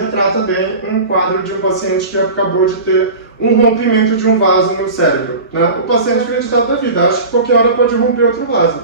retrata bem um quadro de um paciente que acabou de ter um rompimento de um vaso no cérebro, né? O paciente acreditado da vida, acha que qualquer hora pode romper outro vaso.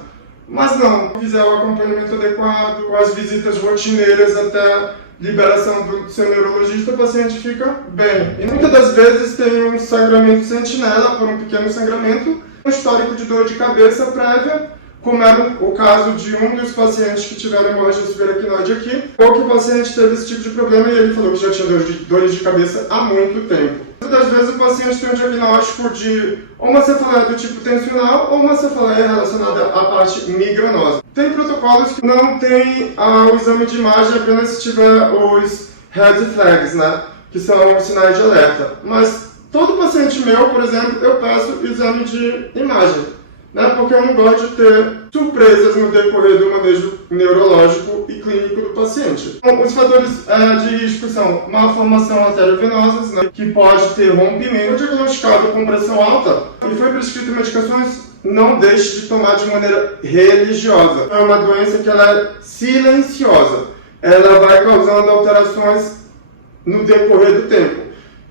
Mas não, se fizer o acompanhamento adequado, com as visitas rotineiras até liberação do seu neurologista, o paciente fica bem. E muitas das vezes tem um sangramento sentinela por um pequeno sangramento, um histórico de dor de cabeça prévia, como era o caso de um dos pacientes que tiveram hemorragia subaracnoide aqui, ou que o paciente teve esse tipo de problema e ele falou que já tinha dores de cabeça há muito tempo. Muitas vezes o paciente tem um diagnóstico de ou uma cefaleia do tipo tensional ou uma cefaleia relacionada à parte migranosa. Tem protocolos que não tem o exame de imagem apenas se tiver os red flags, né? Que são os sinais de alerta. Mas todo paciente meu, por exemplo, eu peço exame de imagem, né? Porque eu não gosto de ter surpresas no decorrer do manejo neurológico e clínico do paciente. Então, os fatores de risco são malformação arteriovenosa, né? Que pode ter rompimento, diagnosticado com pressão alta e foi prescrito medicações, não deixe de tomar de maneira religiosa. É uma doença que ela é silenciosa, ela vai causando alterações no decorrer do tempo.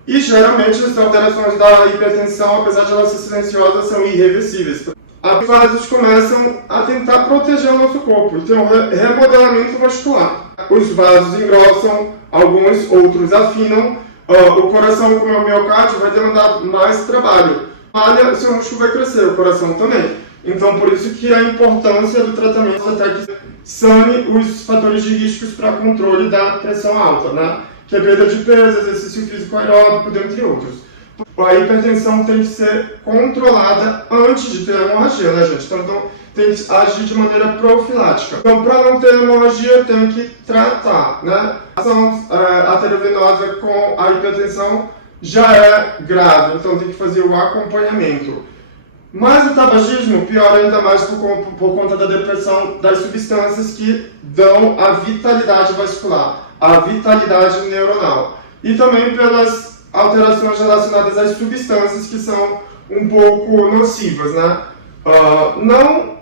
E geralmente as alterações da hipertensão, apesar de elas ser silenciosas, são irreversíveis. As fases começam a tentar proteger o nosso corpo, então remodelamento vascular. Os vasos engrossam, alguns, outros afinam, o coração, como é o miocárdio, vai demandar mais trabalho. O seu músculo vai crescer, o coração também. Então, por isso que a importância do tratamento até que sane os fatores de riscos para controle da pressão alta, né? Que é perda de peso, exercício físico aeróbico, dentre outros. A hipertensão tem que ser controlada antes de ter a hemorragia, né, gente? Então tem que agir de maneira profilática. Então, para não ter hemorragia, tem que tratar, né? A ação arteriovenosa com a hipertensão já é grave, então tem que fazer o acompanhamento. Mas o tabagismo piora ainda mais por conta da depressão das substâncias que dão a vitalidade vascular, a vitalidade neuronal. E também pelas alterações relacionadas às substâncias que são um pouco nocivas, né? Não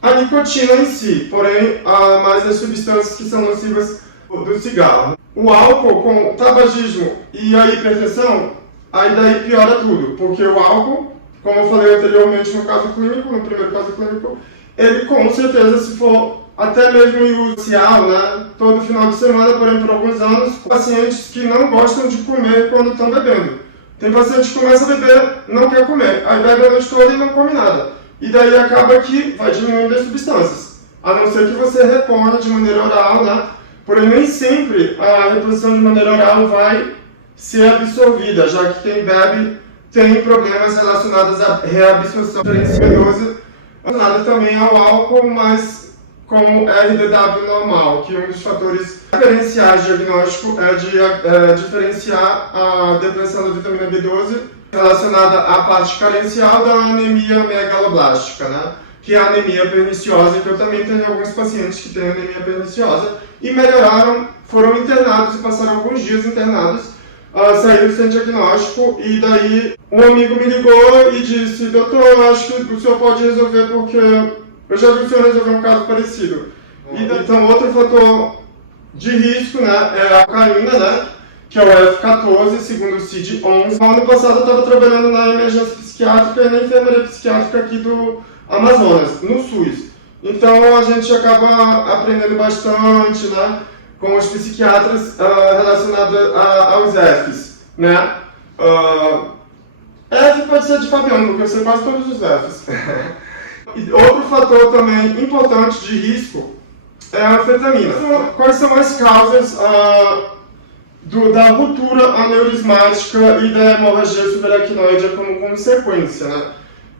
a nicotina em si, porém mais as substâncias que são nocivas do cigarro. O álcool com o tabagismo e a hipertensão, aí daí piora tudo, porque o álcool, como eu falei anteriormente no caso clínico, no primeiro caso clínico, ele com certeza, se for até mesmo em uso social, né, todo final de semana, porém por alguns anos, pacientes que não gostam de comer quando estão bebendo. Tem paciente que começa a beber, não quer comer, aí bebe a noite toda e não come nada. E daí acaba que vai diminuindo as substâncias, a não ser que você reponha de maneira oral, né? Porém nem sempre a reposição de maneira oral vai ser absorvida, já que quem bebe tem problemas relacionados à reabsorção venosa, relacionada também ao álcool, mas com RDW normal, que um dos fatores diferenciais de diagnóstico é diferenciar a depressão da vitamina B12 relacionada à parte carencial da anemia megaloblástica, né? Que é a anemia perniciosa, que eu também tenho alguns pacientes que têm anemia perniciosa e melhoraram, foram internados e passaram alguns dias internados, saíram sem diagnóstico, e daí um amigo me ligou e disse: doutor, eu acho que o senhor pode resolver porque eu já vi o senhor resolver um caso parecido. Então, outro fator de risco, né, é a cocaína, né, que é o F14, segundo o CID-11. No ano passado eu estava trabalhando na emergência psiquiátrica e na enfermaria psiquiátrica aqui do Amazonas, no SUS. Então, a gente acaba aprendendo bastante, né, com os psiquiatras relacionados aos Fs, né. F pode ser de Fabiano, porque eu sei quase todos os Fs. E outro fator também importante de risco é a anfetamina. Quais são as causas da ruptura aneurismática e da hemorragia subaracnoide como consequência, né?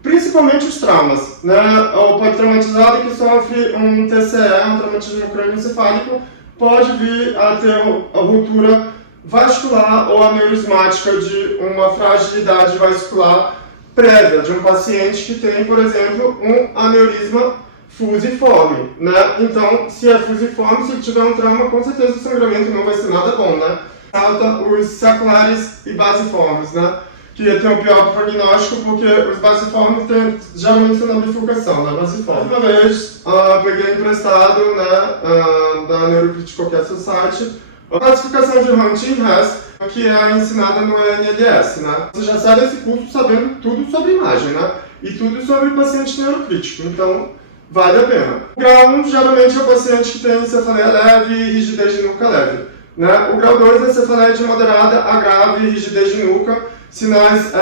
Principalmente os traumas, né? O politraumatizado que sofre um TCE, um traumatismo crânioencefálico, pode vir a ter a ruptura vascular ou aneurismática de uma fragilidade vascular prévia de um paciente que tem, por exemplo, um aneurisma fusiforme, né? Então, se é fusiforme, se ele tiver um trauma, com certeza o sangramento não vai ser nada bom, né? Falta os saculares e basiformes, né? Que tem o pior prognóstico, porque os basiformes geralmente são na bifurcação, né? Basiforme. Uma vez, peguei emprestado, né, da Neurocritical Care Society, A classificação de Hunt-Hess, que é ensinada no NLS, né? Você já sai desse curso sabendo tudo sobre imagem, né? E tudo sobre o paciente neurocrítico, então vale a pena. O grau 1 geralmente é o paciente que tem cefaleia leve e rigidez de nuca leve, né? O grau 2 é cefaleia de moderada a grave e rigidez de nuca, sinais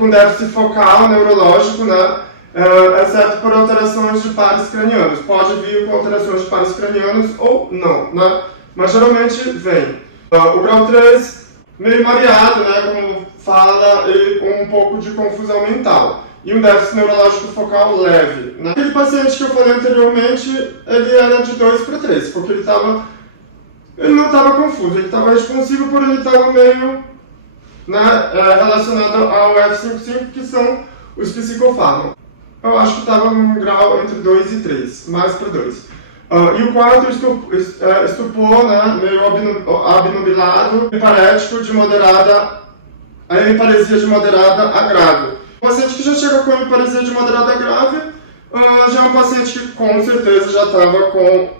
com déficit focal neurológico, né? Exceto por alterações de pares cranianos. Pode vir com alterações de pares cranianos ou não, né? Mas geralmente vem. O grau 3, meio mareado, né? Como fala, e com um pouco de confusão mental. E um déficit neurológico focal leve, né? Aquele paciente que eu falei anteriormente, ele era de 2 para 3, porque ele não estava confuso, ele estava responsivo, porém ele estava meio, né, relacionado ao F55, que são os psicofármacos. Eu acho que estava num grau entre 2 e 3, mais para 2. E o quarto, estupor, né, meio abnubilado, hiparético de moderada, a hiparesia de moderada a grave. O paciente que já chega com hiparesia de moderada a grave, já é um paciente que com certeza já estava com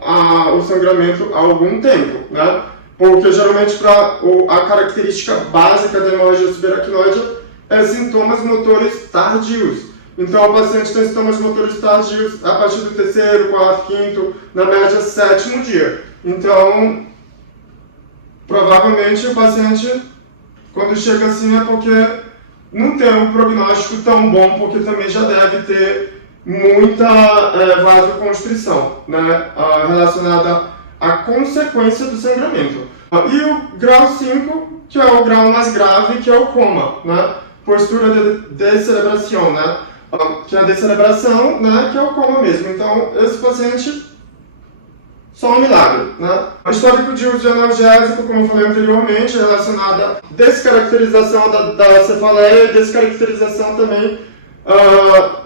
o sangramento há algum tempo, né? Porque geralmente a característica básica da hemorragia subaracnoide é sintomas motores tardios. Então o paciente tem sintomas motores tardios a partir do terceiro, quarto, quinto, na média sétimo dia. Então, provavelmente o paciente, quando chega assim, é porque não tem um prognóstico tão bom, porque também já deve ter muita vasoconstrição, né, relacionada à consequência do sangramento. E o grau 5, que é o grau mais grave, que é o coma, né, postura de descerebração, né, que é a descerebração, né, que é o coma mesmo. Então, esse paciente, só um milagre, né? O histórico de uso de analgésico, como eu falei anteriormente, é relacionado à descaracterização da cefaleia e descaracterização também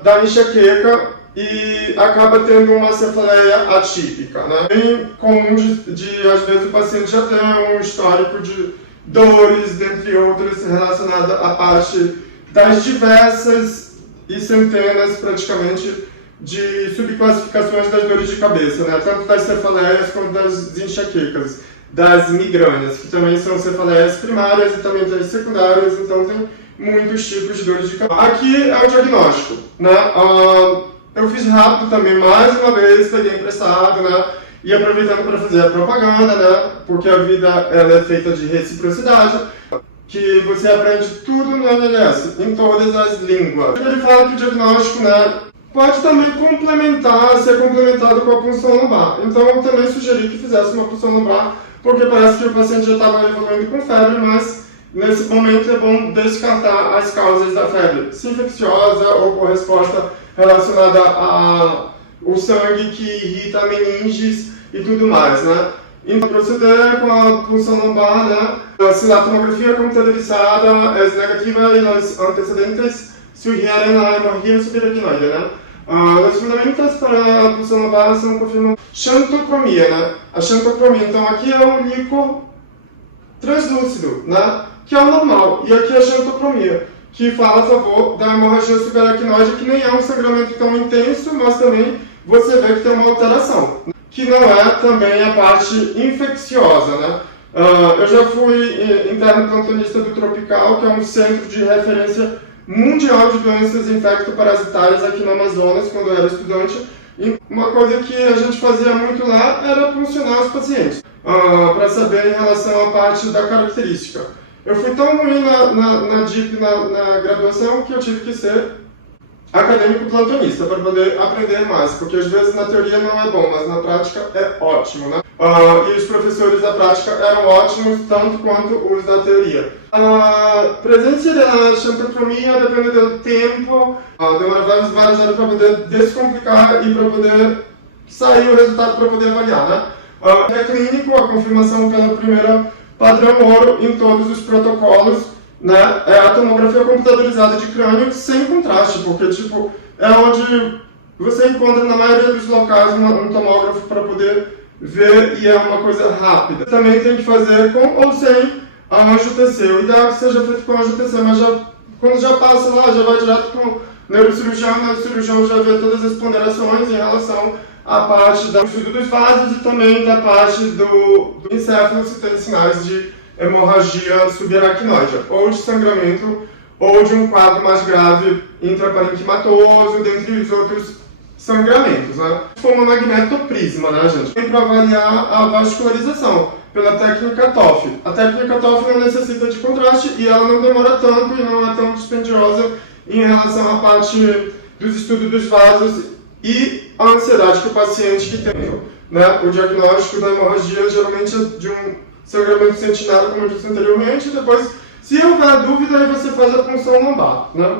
da enxaqueca, e acaba tendo uma cefaleia atípica, né? Bem comum às vezes o paciente já tem um histórico de dores, dentre outros, relacionado à parte das diversas e centenas, praticamente, de subclassificações das dores de cabeça, né? Tanto das cefaleias quanto das enxaquecas, das migrâneas, que também são cefaleias primárias e também das secundárias, então tem muitos tipos de dores de cabeça. Aqui é o diagnóstico, né? Eu fiz rápido também, mais uma vez, peguei emprestado, né? E aproveitando para fazer a propaganda, né? Porque a vida ela é feita de reciprocidade, que você aprende tudo no NLS, em todas as línguas. Ele fala que o diagnóstico, né, pode também ser complementado com a punção lombar. Então eu também sugeri que fizesse uma punção lombar, porque parece que o paciente já estava evoluindo com febre, mas nesse momento é bom descartar as causas da febre, se infecciosa ou com resposta relacionada ao sangue que irrita meninges e tudo mais, né? Então, proceder com a punção lombar, né? Se la tomografía computadorizada es negativa y los antecedentes sugieren la hemorragia subaracnoide, né? Os fundamentos para a punção lombar são confirmados. Xantocromia, né? A xantocromia, então aqui é o líquor translúcido, né? Que é o normal. E aqui é a xantocromia, que fala a favor da hemorragia subaracnoide, que nem é um sangramento tão intenso, mas também você vê que tem uma alteração, que não é também a parte infecciosa, né? Eu já fui interno plantonista do Tropical, que é um centro de referência mundial de doenças infectoparasitárias aqui no Amazonas, quando eu era estudante. E uma coisa que a gente fazia muito lá era funcionar os pacientes, para saber em relação à parte da característica. Eu fui tão ruim na DIP, na graduação, que eu tive que ser acadêmico plantonista para poder aprender mais, porque às vezes na teoria não é bom, mas na prática é ótimo, né? E os professores da prática eram ótimos, tanto quanto os da teoria. A presença da xantocromia depende do tempo, demora várias horas para poder descomplicar e para poder sair o resultado para poder avaliar, né? É clínico, a confirmação pela primeira padrão ouro em todos os protocolos, né? É a tomografia computadorizada de crânio sem contraste, porque tipo, é onde você encontra na maioria dos locais um tomógrafo para poder ver, e é uma coisa rápida. Também tem que fazer com ou sem a anjo-TC. O ideal é que seja feito com anjo-TC, mas quando já passa lá, já vai direto para o neurocirurgião já vê todas as ponderações em relação a parte do estudo dos vasos e também da parte do encéfalo, se tem sinais de hemorragia subaracnoide, ou de sangramento, ou de um quadro mais grave intraparenquimatoso, dentre os outros sangramentos, né? Como magnetoprisma, né, gente? Tem para avaliar a vascularização pela técnica TOF. A técnica TOF não necessita de contraste e ela não demora tanto e não é tão dispendiosa em relação à parte dos estudos dos vasos e a ansiedade que o paciente que tem, né? O diagnóstico da hemorragia geralmente é de um sangramento sentinela, como eu disse anteriormente, e depois, se houver dúvida, aí você faz a punção lombar, né?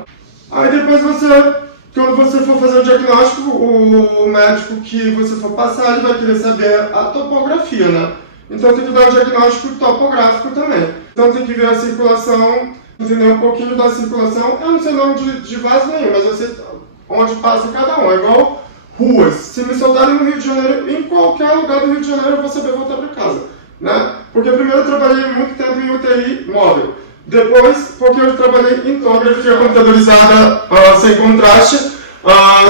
Aí depois quando você for fazer o diagnóstico, o médico que você for passar, ele vai querer saber a topografia, né? Então tem que dar o diagnóstico topográfico também. Então tem que ver a circulação, entender um pouquinho da circulação. Eu não sei o nome de vaso nenhum, mas eu sei onde passa cada um. É igual ruas. Se me soltarem no Rio de Janeiro, em qualquer lugar do Rio de Janeiro, eu vou saber voltar para casa, né? Porque primeiro eu trabalhei muito tempo em UTI móvel. Depois, porque eu trabalhei em tomografia computadorizada sem contraste,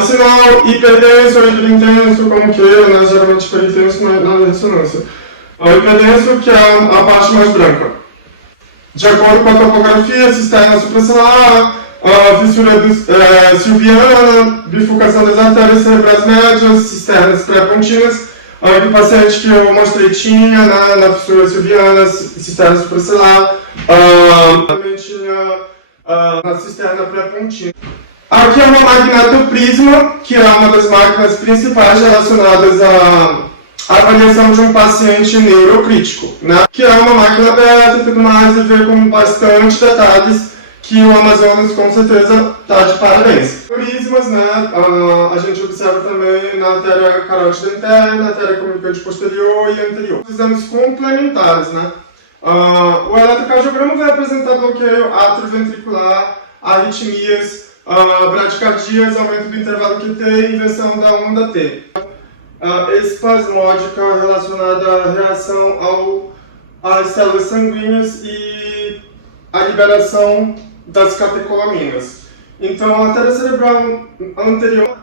sinal hiperdenso ou hiperintenso, como queira, né? Geralmente hiperintenso na ressonância. Hiperdenso, que é a parte mais branca. De acordo com a topografia, cisterna suprassalar, fissura silviana, bifurcação das artérias cerebrais médias, cisternas pré-pontinas, que o paciente que eu mostrei tinha na fissura silviana, cisterna suprassalar, também tinha na cisterna pré-pontina. Aqui é uma magnetoprisma, que é uma das máquinas principais relacionadas à avaliação de um paciente neurocrítico, né? Que é uma máquina aberta e tudo mais, e vê com bastante detalhes que o Amazonas com certeza está de parabéns. Prismas, né? A gente observa também na artéria carótida interna, artéria comunicante posterior e anterior. Os exames complementares, né? O eletrocardiograma vai apresentar bloqueio atrioventricular, arritmias, bradicardias, aumento do intervalo QT e inversão da onda T. Espasmódica relacionada à reação às células sanguíneas e à liberação das catecolaminas. Então, a artéria cerebral anterior,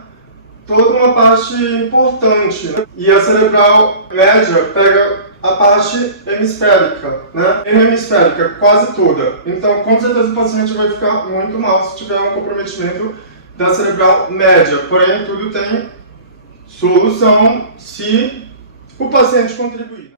toda uma parte importante, né? E a cerebral média pega a parte hemisférica, né? Hemisférica, quase toda. Então, com certeza o paciente vai ficar muito mal se tiver um comprometimento da cerebral média. Porém, tudo tem solução se o paciente contribuir.